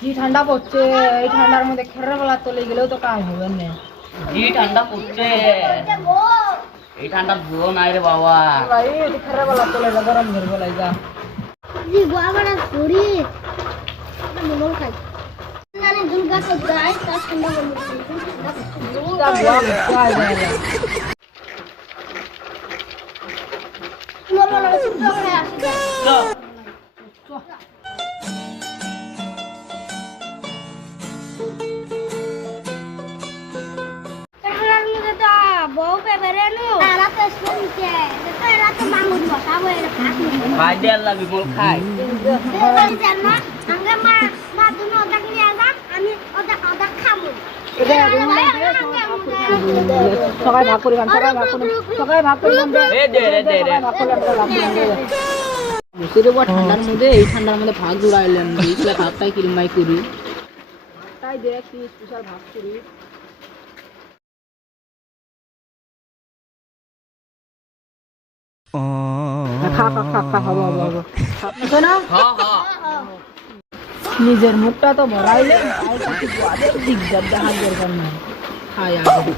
কি ঠান্ডা পড়ছে, এই ঠান্ডার মধ্যে খেরের বেলা চলে গেলেও তো কাজ হবে না। কি ঠান্ডা পড়ছে, এই ঠান্ডা ধুয়ো নাই রে বাবা। ভাই খেরের বেলা চলে যা, গরম ধরে বেলায় যা। জি গোয়াবাড়া শরীর মনোল খাই জানি দুর্গা তো যায় তার ঠান্ডা বন্ধ যা বুয়া করতে আয় যা যা। মনোল ছোট করে আসি চল। এখানের মধ্যে তো বউ পেবেরে নো এরা তো শুনছে তো এরা তো মামুদ বসাবো এরা খাসি খাই দেয়ার লাগি বল খাই। দেবাই জান না আঙ্গে মা মা তুমি ওটা কিনে আসা আমি ওটা খামু সবাই ভাগ করি সবাই ভাগ করি এ দে রে দে রে। বসে দেবো ঠান্ডার মধ্যে, এই ঠান্ডার মধ্যে ভাগ জোড়াইলেন এইগুলা ভাগটাই কিরমাই করি, তাই দেখ কি স্পেশাল ভাগ করি। খা খা খা খা হবো হবো হবো খাচ্ছে না। হ্যাঁ হ্যাঁ। নিজের মুখটা তো ভরাইলে আর কিছু গোয়াদের দিকদার দেখার দরকার নাই। খাই আগে